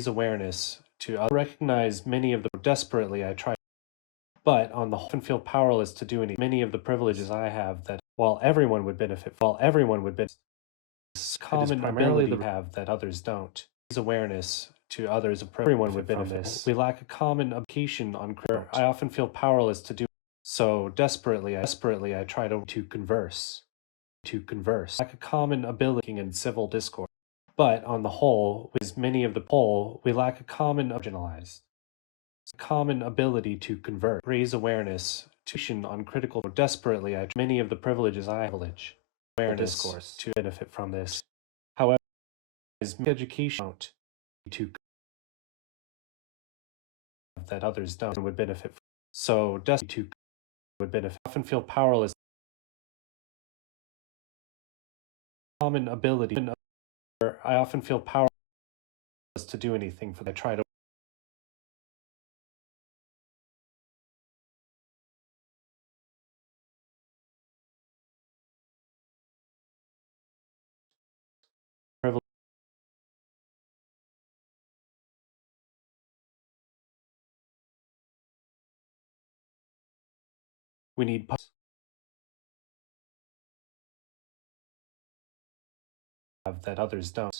raise awareness to recognize many of the desperately I try, but on the whole, often feel powerless to do any. Many of the privileges I have that while everyone would benefit, it's common primarily the have that others don't. Raise awareness to others of everyone would benefit from this. We lack a common application on I often feel powerless to do so desperately I try to converse lack a common ability in civil discourse. But on the whole, with many of the poll, we lack a common ability to convert, raise awareness, to on critical desperately I many of the privileges I have awareness discourse to benefit from this. However, is education out to that others don't would benefit from. So to would benefit often feel powerless common ability I often feel powerless to do anything for I try to privilege. We need that others don't.